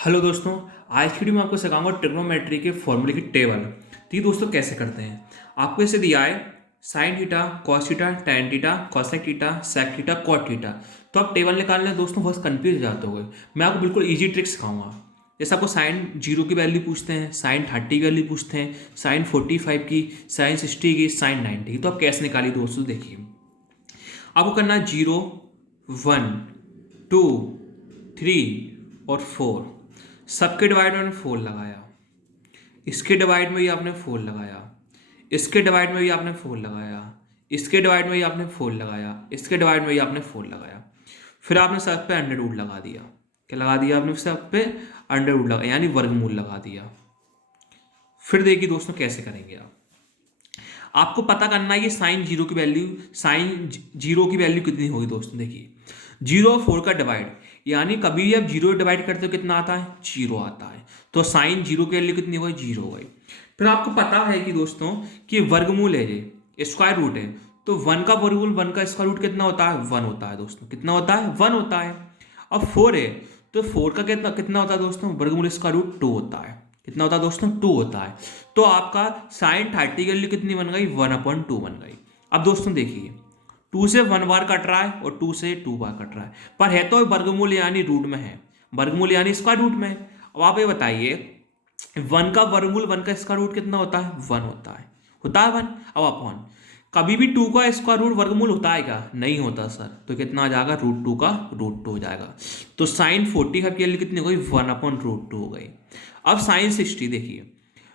Hello दोस्तों। आज की वीडियो में आपको सिखाऊंगा ट्रिग्नोमेट्री के फॉर्मूले की टेबल। तो ये दोस्तों कैसे करते हैं। आपको इसे दिया है sine theta, cos theta, tan theta, cosec theta, sec theta, cot theta. तो आप टेबल निकालने दोस्तों बहुत कंफ्यूज हो जाते होगे। मैं आपको बिल्कुल इजी ट्रिक सिखाऊंगा। जैसे आपको साइन 0 की वैल्यू पूछते हैं, साइन 30 की वैल्यू पूछते हैं, साइन 45 की, साइन 60 की, साइन 90 की, तो आप कैसे निकालिए दोस्तों देखिए। आपको करना है 0, 1, 2, 3 और 4। सबके डिवाइड में 4 लगाया, इसके डिवाइड में भी आपने 4 लगाया, इसके डिवाइड में भी आपने 4 लगाया, इसके डिवाइड में भी आपने 4 लगाया, इसके डिवाइड में भी आपने 4 लगाया। फिर आपने सब पे अंडर रूट लगा दिया। क्या लगा दिया आपने सब पे? अंडर रूट लगा, यानी वर्गमूल लगा दिया। फिर देखिए दोस्तों कैसे करेंगे आप। आपको पता करना है कि साइन 0 की वैल्यू, साइन 0 की वैल्यू कितनी होगी दोस्तों। देखिए 0 और 4 का डिवाइड, यानी कभी भी आप 0 डिवाइड करते हो कितना आता है? 0 आता है। तो साइन 0 की वैल्यू कितनी होगी? 0 हो गई। फिर आपको पता है कि दोस्तों कि वर्गमूल है, ये स्क्वायर रूट है, तो 1 का वर्गमूल 1 का स्क्वायर रूट कितना होता है? 1 होता है दोस्तों। कितना होता है? 1 होता है। अब 4 है, तो 4 का कितना कितना होता है दोस्तों? वर्गमूल स्क्वायर रूट 2 होता है। कितना होता है दोस्तों? 2 होता है। तो आपका साइन 30 की वैल्यू कितनी बन गई? 1/2 बन गई। अब दोस्तों देखिए 2 से 1 बार कट रहा है और 2 से 2 बार कट रहा है, पर है तो वर्गमूल यानी रूट में है, वर्गमूल यानी स्क्वायर रूट में। अब आप ये बताइए 1 का वर्गमूल 1 का स्क्वायर रूट कितना होता है? 1 होता है। होता है 1। अब अपॉन कभी भी 2 का स्क्वायर रूट वर्गमूल होता है क्या? नहीं होता सर। तो कितना आ जाएगा? √2 का √2 हो जाएगा। तो साइन 45 की वैल्यू कितनी हो गई? 1/√2 हो गई। अब साइन 60 देखिए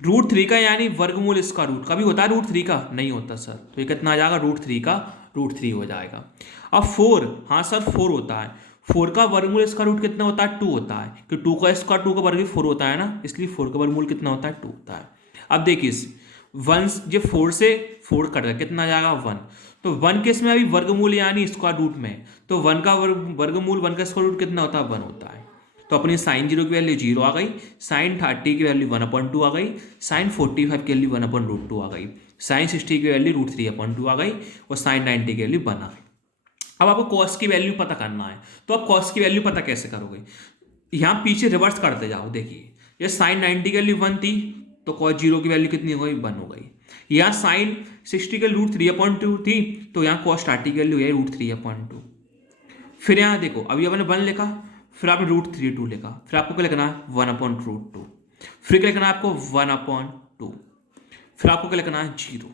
√3 का यानी वर्गमूल इसका रूट, कभी होता है √3 का? नहीं होता सर। तो ये कितना आ जाएगा? √3 का √3 हो जाएगा। अब 4, हाँ सर 4 होता है। 4 का वर्गमूल इसका रूट कितना होता है? 2 होता है, कि 2 का इसका 2 का वर्ग 4 होता है ना, इसलिए 4 का वर्गमूल कितना होता है? 2 होता है। अब देखिए 1 ये 4 से 4 कट गया, कितना आ जाएगा? 1। तो 1 किस में? अभी वर्गमूल यानी स्क्वायर रूट में, तो 1 का वर्गमूल 1 का स्क्वायर रूट कितना होता है? 1 होता है। तो अपनी साइन 0 की वैल्यू 0 आ गई, साइन 30 की वैल्यू 1/2 आ गई, साइन 45 की वैल्यू 1/√2 आ गई, साइन 60 की वैल्यू √3/2 आ गई, और साइन 90 की वैल्यू 1 आ गई। अब आपको कॉस की वैल्यू पता करना है, तो आप कॉस की वैल्यू पता कैसे करोगे? यहाँ पीछे रिवर्स करते जाओ। देखिए ये साइन 90 की वैल्यू 1 थी, तो कॉस 0 की वैल्यू कितनी हो गई? 1 हो गई। यहाँ साइन 60 के √3/2 थी, तो यहाँ कॉस 30 की वैल्यू है √3/2। फिर यहाँ देखो अभी आपने 1 लिखा, फिर आपने √32 लिखा, फिर आपको क्या लिखना है? 1/√2। फिर क्या लिखना है आपको? 1/2। फिर आपको क्या लिखना है? 0।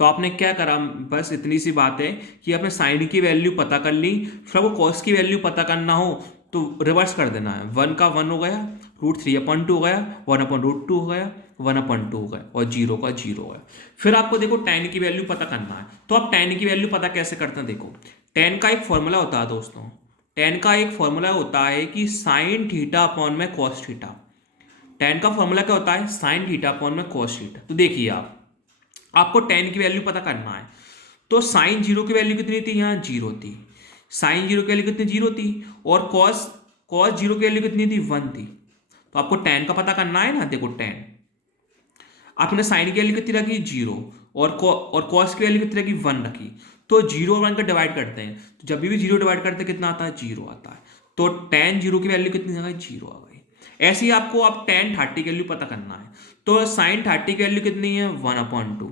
तो आपने क्या करा? बस इतनी सी बात है कि आपने साइन की वैल्यू पता कर ली, फिर आपको कॉस की वैल्यू पता करना हो तो रिवर्स कर देना है। 1 का 1 हो गया, √3/2 हो गया, 1/√2 हो गया, 1/2 हो गया, और 0 का 0 हो गया। फिर आपको देखो tan की वैल्यू पता करना है, तो आप tan की वैल्यू पता कैसे करते हैं? देखो tan का एक फॉर्मूला होता है दोस्तों, tan का एक फॉर्मूला होता है कि साइन थीटा अपॉन में कॉस थीटा। tan का फॉर्मूला क्या होता है? साइन थीटा अपॉन में कॉस थीटा। तो देखिए आप, आपको tan की वैल्यू पता करना है, तो साइन 0 की वैल्यू कितनी थी? यहाँ 0 थी। साइन 0 की वैल्यू कितनी? 0 थी। और कॉस कॉस 0 की वैल्यू कितनी थी? 1 थी। तो आपको tan का पता करना है ना। देखो tan आपने साइन की वैल्यू कितनी रखी? 0। और कॉस की वैल्यू कितनी रखी? 1 रखी। तो 0 और 1 का डिवाइड करते हैं, तो जब भी 0 डिवाइड करते हैं कितना आता है? 0 आता है। तो tan 0 की वैल्यू कितनी आ गई? 0 आ गई। ऐसे ही आपको आप tan 30 की वैल्यू पता करना है, तो साइन 30 की वैल्यू कितनी है? 1/2।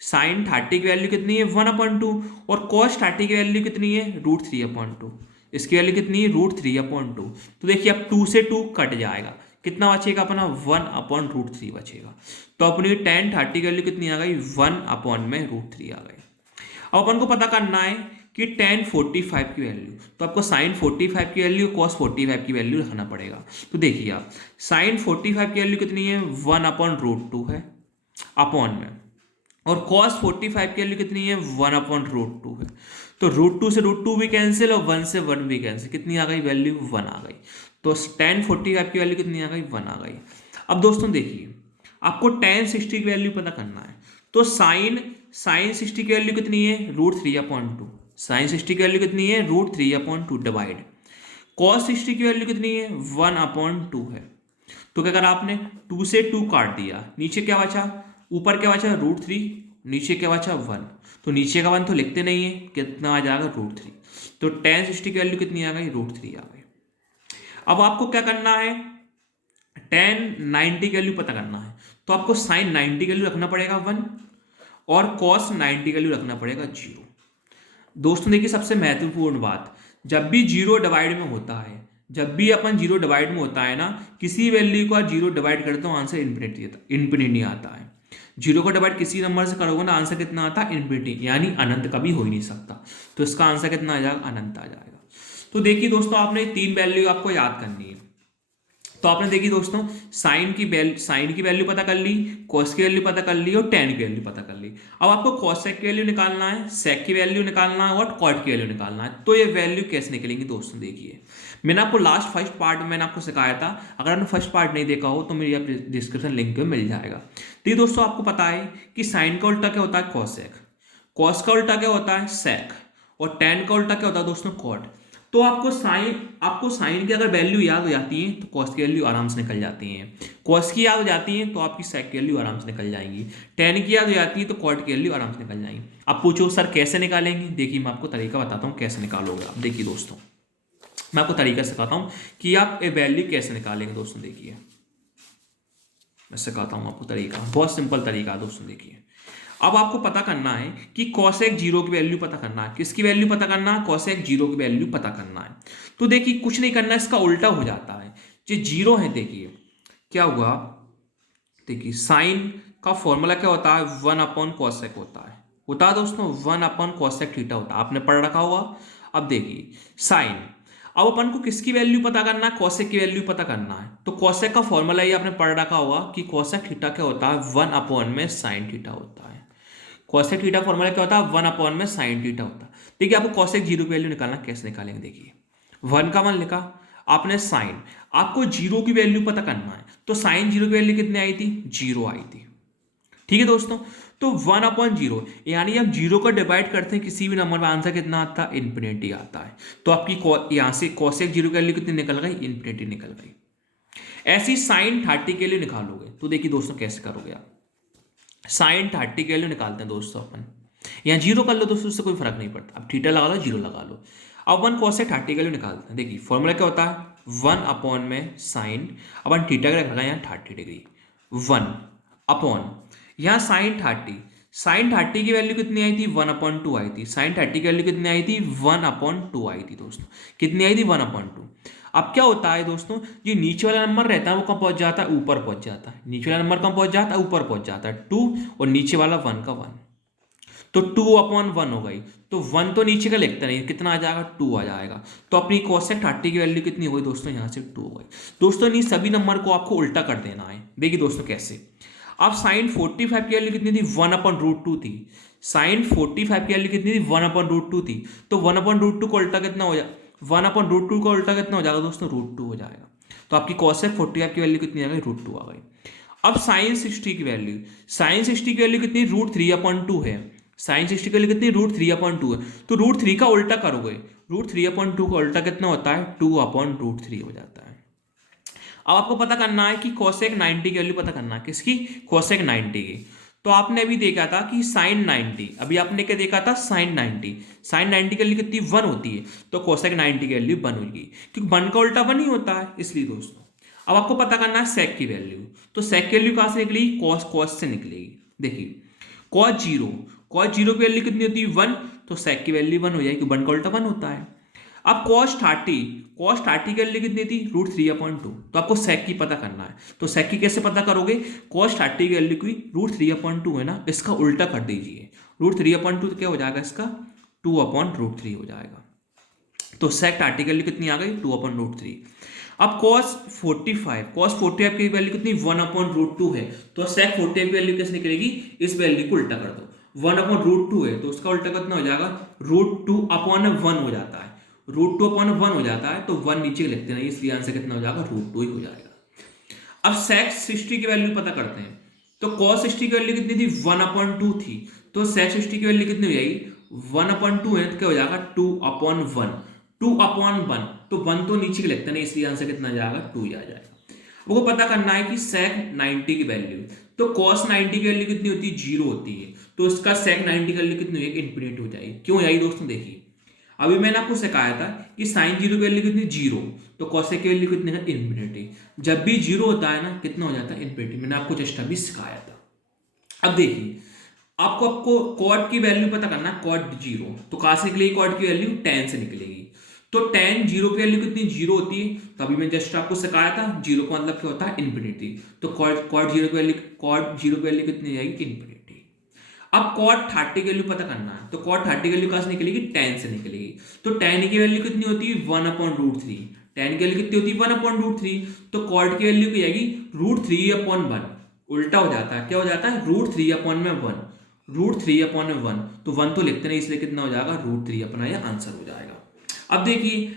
साइन 30 की वैल्यू कितनी है? 1/2। और cos 30 की वैल्यू कितनी है? √3/2। इसकी वैल्यू कितनी है? √3/2। तो देखिए अब 2 से 2 कट जाएगा, कितना बचेगा अपना? 1/√3 बचेगा। तो अपनी tan 30 की वैल्यू कितनी आ गई? 1/√3 आ गई। अब अपन को पता करना है कि tan 45 की वैल्यू, तो आपको साइन 45 की वैल्यू, cos 45 की वैल्यू रखना पड़ेगा। तो देखिए आप, साइन 45 की वैल्यू कितनी है? 1/√2 है अपॉन में, और cos 45 की वैल्यू कितनी है? 1/√2 है। तो √2 से √2 भी कैंसिल, और 1 से 1 भी कैंसिल, कितनी आ गई? वैल्यू 1 आ गई। तो tan 45 की वैल्यू कितनी आ गई? 1 आ गई। अब दोस्तों देखिए आपको tan 60 की वैल्यू पता करना है, तो साइन साइन 60 की वैल्यू कितनी है? √3/2। साइन 60 की वैल्यू कितनी है? √3/2 डिवाइड, cos 60 की वैल्यू कितनी है? 1/2 है। तो क्या करा आपने? 2 से 2 काट दिया, नीचे क्या बचा? ऊपर क्या बचा? √3, नीचे क्या बचा? 1। तो नीचे का 1 तो लिखते नहीं है, कितना आ जाएगा? √3। तो tan 60 की वैल्यू कितनी आ गई? √3 आ गई। अब आपको क्या करना है? टेन 90 की वैल्यू पता करना है तो आपको साइन 90 की वैल्यू रखना पड़ेगा 1 और कॉस 90 की वैल्यू रखना पड़ेगा 0। दोस्तों देखिए सबसे महत्वपूर्ण बात, जब भी जीरो डिवाइड में होता है, जब भी अपन जीरो डिवाइड में होता है ना, किसी वैल्यू को जीरो डिवाइड करते हो आंसर इन्फिनिटी आता है। जीरो को डिवाइड किसी नंबर से करोगे ना आंसर कितना आता है? इन्फिनिटी, यानी अनंत कभी हो ही नहीं सकता। तो इसका आंसर कितना आ जाएगा? अनंत आ जाएगा। तो देखिए दोस्तों आपने तीन वैल्यू आपको याद करनी है। तो आपने देखी दोस्तों साइन की वैल्यू पता कर ली, कॉस की वैल्यू पता कर ली और टेन की वैल्यू पता कर ली। अब आपको कॉसेक की वैल्यू निकालना है, सेक की वैल्यू निकालना है और कॉट की वैल्यू निकालना है। तो ये वैल्यू कैसे निकलेंगी दोस्तों देखिए, मैंने आपको लास्ट फर्स्ट पार्ट में मैंने आपको सिखाया था। अगर आपने फर्स्ट पार्ट नहीं देखा हो तो मेरी डिस्क्रिप्शन लिंक में मिल जाएगा। तो ये दोस्तों आपको पता है कि साइन का उल्टा क्या होता है? कॉसेक। कॉस का उल्टा क्या होता है? सेक। और टेन का उल्टा क्या होता है दोस्तों? कॉट। तो आपको साइन की अगर वैल्यू याद हो जाती है तो कॉस की वैल्यू आराम से निकल जाती है। कॉस की याद हो जाती है तो आपकी सेक की वैल्यू आराम से निकल जाएंगी। टेन की याद हो जाती है तो कॉट की वैल्यू आराम से निकल जाएंगी। अब पूछो सर कैसे निकालेंगे? देखिए मैं आपको तरीका बताता हूँ कैसे निकालोगे आप। देखिए दोस्तों मैं आपको तरीका सिखाता हूँ कि आप ये वैल्यू कैसे निकालेंगे। दोस्तों देखिए मैं सिखाता हूँ आपको तरीका, बहुत सिंपल तरीका है दोस्तों। देखिए अब आपको पता करना है कि कॉसेक जीरो की वैल्यू पता करना है। किसकी वैल्यू पता करना है? कॉसेक जीरो की वैल्यू पता करना है। तो देखिए कुछ नहीं करना, इसका उल्टा हो जाता है। जो जीरो है देखिए क्या हुआ, देखिए साइन का फॉर्मूला क्या होता है? 1 अपॉन कॉसेक होता है दोस्तों, 1 अपॉन कॉसेक थीटा होता है, आपने पढ़ रखा होगा। अब देखिए साइन, अब अपन को किसकी वैल्यू पता करना है? कॉसेक की वैल्यू पता करना है। तो कॉसेक का फॉर्मूला ये आपने पढ़ रखा होगा कि कॉसेक थीटा क्या होता है? 1 अपॉन में साइन थीटा होता है। कॉसेक थीटा फॉर्मूला क्या होता है? 1 अपॉन में साइन थीटा होता है। देखिए आपको कॉसेक जीरो की वैल्यू निकालना, कैसे निकालेंगे? देखिए 1 का 1 लिखा आपने, साइन, आपको जीरो की वैल्यू पता करना है। तो साइन जीरो की वैल्यू कितनी आई थी? जीरो आई थी। ठीक है दोस्तों, तो 1/0 यानी आप जीरो को डिवाइड करते हैं किसी भी नंबर में, आंसर कितना आता है? इन्फिनिटी आता है। तो आपकी यहां से कॉसेक जीरो की वैल्यू कितनी निकल गई? इन्फिनिटी निकल गई। ऐसी साइन 30 के लिए निकालोगे तो देखिए दोस्तों कैसे करोगे आप। साइन 30 की वैल्यू निकालते हैं दोस्तों अपन, यहाँ जीरो कर लो दोस्तों, उससे कोई फर्क नहीं पड़ता। अब थीटा लगा लो, जीरो लगा लो। अब 1 कॉसेक 30 की वैल्यू निकालते हैं। देखिए फॉर्मूला क्या होता है? 1 अपॉन में साइन, अपन थीटा का रखा यहाँ 30 डिग्री, 1 अपॉन यहाँ साइन 30 की वैल्यू कितनी आई थी? 1/2 आई थी। साइन 30 की वैल्यू कितनी आई थी? 1/2 आई थी दोस्तों। कितनी आई थी? 1/2। अब क्या होता है दोस्तों, जो नीचे वाला नंबर रहता है वो कहाँ पहुंच जाता है? ऊपर पहुंच जाता है। नीचे वाला नंबर कहाँ पहुंच जाता है? ऊपर पहुंच जाता है, 2, और नीचे वाला 1 का 1, तो 2/1 हो गई। तो 1 तो नीचे का लिखते नहीं, कितना आ जाएगा? 2 आ जाएगा। तो अपनी कॉसेक 30 की वैल्यू कितनी हो गई दोस्तों? यहाँ से 2 हो गई। दोस्तों इन सभी नंबर को आपको उल्टा कर देना है। देखिए दोस्तों कैसे। अब साइन 45 की वैल्यू कितनी थी? 1/√2 थी। साइन 45 की वैल्यू कितनी थी? 1/√2 थी। तो 1/√2 का उल्टा कितना हो जाएगा? 1/√2 का उल्टा कितना हो जाएगा दोस्तों? √2 हो जाएगा। तो आपकी कॉसेक 45 की वैल्यू कितनी आ गई? √2 आ गई। अब साइन 60 की वैल्यू, साइन 60 की वैल्यू कितनी? √3/2 है। साइन 60 की वैल्यू कितनी? √3/2 है। तो √3 का उल्टा करोगे, √3/2 का उल्टा कितना होता है? 2/√3 हो जाता है। अब आपको पता करना है कि कोसेक 90 की वैल्यू पता करना है। किसकी? कोसेक 90 की। तो आपने अभी देखा था कि साइन 90, अभी आपने क्या देखा था? साइन 90। साइन 90 की वैल्यू कितनी? 1 होती है। तो कोसेक 90 की वैल्यू 1 होगी, क्योंकि 1 का उल्टा 1 ही होता है, इसलिए दोस्तों। अब आपको पता करना है सेक की वैल्यू। तो सेक की वैल्यू कहां से निकलेगी? कॉस, कॉस से निकलेगी। देखिए कॉस जीरो, कॉस जीरो की वैल्यू कितनी होती है? 1। तो सेक की वैल्यू 1 हो जाएगी, 1 का उल्टा 1 होता है। अब कॉस 30, कॉस 30 की वैल्यू कितनी थी? √3/2। तो आपको सेक की पता करना है। तो सेक की कैसे पता करोगे? कॉस 30 की वैल्यू की √3/2 है ना, इसका उल्टा कर दीजिए। √3/2 तो क्या हो जाएगा इसका? 2/√3 हो जाएगा। तो सेक 30 की वैल्यू कितनी आ गई? 2/√3। अब cos 45 की वैल्यू कितनी? 1/√2 है। तो सेक 45 की वैल्यू कैसे निकलेगी? इस वैल्यू को उल्टा कर दो। 1/√2 है तो उसका उल्टा कितना हो जाएगा? √2/1 हो जाता है। √2/1 हो जाता है, तो 1 नीचे लिखते नहीं, इसलिए आंसर कितना हो जाएगा? √2 ही हो जाएगा। अब सेक 60 की वैल्यू पता करते हैं। तो cos 60 की वैल्यू कितनी थी? 1/2 थी। तो सेक 60 की वैल्यू कितनी हो जाएगी? 1/2 है तो क्या हो जाएगा? 2/1। 2/1, तो 1 तो नीचे के लिखते नहीं, इसलिए आंसर कितना आ जाएगा? 2 ही आ जाएगा। वो पता करना है कि सेक 90 की वैल्यू, तो cos 90 की वैल्यू कितनी होती है? 0 होती है। तो इसका सेक 90 की वैल्यू कितनी होगी? इन्फिनिटी हो जाएगी। क्यों आई दोस्तों? देखिए अभी मैंने आपको सिखाया था कि साइन जीरो की वैल्यू कितनी? 0। तो कॉसेक की वैल्यू कितनी है, इन्फिनिटी। जब भी जीरो होता है ना कितना हो जाता है, इन्फिनिटी। मैंने आपको जस्ट अभी सिखाया था। अब देखिए आपको कॉट की वैल्यू पता करना है, कॉट जीरो, तो कहां से निकलेगी कॉट की वैल्यू, टेन से निकलेगी। तो टेन जीरो की वैल्यू कितनी, जीरो होती है। तो अभी मैं जस्ट आपको सिखाया था जीरो का मतलब क्या होता है, इन्फिनिटी। तो कॉट जीरो की वैल्यू कितनी जाएगी, इन्फिनिटी। अब कॉट 30 की वैल्यू पता करना है, तो कॉट 30 की वैल्यू कहां से निकलेगी, टेन से निकलेगी। तो टेन की वैल्यू कितनी होती है, 1/√3। टेन की वैल्यू कितनी होती है, 1/√3। तो कॉट की वैल्यू क्या आएगी, √3/1। उल्टा हो जाता है, क्या हो जाता है, √3/1। √3/1। तो 1 तो लिखते नहीं, इसलिए कितना हो जाएगा, √3 अपना यह आंसर हो जाएगा। अब देखिए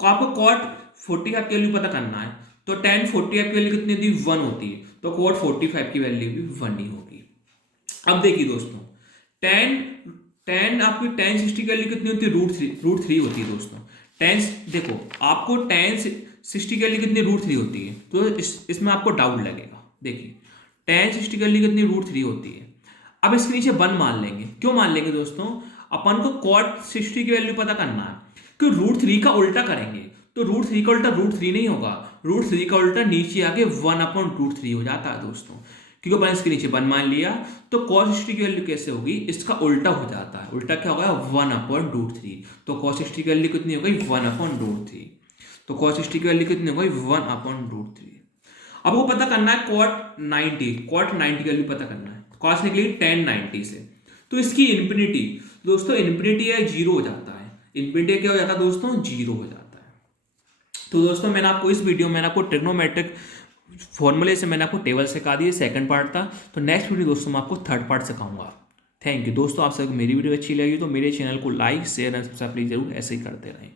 आपको कॉट 45 की वैल्यू पता करना है, तो टेन 45 की वैल्यू कितनी होती है, 1 होती है। तो कॉट 45 की वैल्यू भी 1 ही होगी। अब देखिए दोस्तों टेन टेन आपकी टेन 60 की वैल्यू कितनी होती है, √3 होती है दोस्तों। टेन देखो आपको टेन 60 की वैल्यू कितनी, √3 होती है। तो इसमें आपको डाउट लगेगा। देखिए टेन 60 की वैल्यू कितनी, √3 होती है। अब इसके नीचे 1 मान लेंगे। क्यों मान लेंगे दोस्तों, अपन को कॉट 60 की वैल्यू पता करना है कि √3 का उल्टा करेंगे। तो √3 का उल्टा √3 नहीं होगा, √3 का उल्टा नीचे आके 1/√3 हो जाता है दोस्तों। क्योंकि अपन इसके नीचे 1 मान लिया, तो cos 60 की वैल्यू कैसे होगी, इसका उल्टा हो जाता है। उल्टा क्या होगा, 1/√3। तो cos 60 की वैल्यू कितनी हो गई, 1/√3। तो cos 60 की वैल्यू कितनी हो गई, 1/√3। अब वो पता करना है cot 90 की वैल्यू पता करना है। cos निकली 10/90 से, तो इसकी इन्फिनिटी दोस्तों, इन्फिनिटी है जीरो हो जाता है। इन्फिनिटी क्या हो जाता है दोस्तों, जीरो हो जाता है। तो दोस्तों मैंने आपको इस वीडियो में आपको ट्रिग्नोमेट्रिक फॉर्मूले से मैंने आपको टेबल सिखा दी, सेकंड पार्ट था। तो नेक्स्ट वीडियो दोस्तों मैं आपको थर्ड पार्ट सिखाऊंगा। थैंक यू दोस्तों, आप सबको मेरी वीडियो अच्छी लगी तो मेरे चैनल को like share and subscribe please जरूर ऐसे ही करते रहें।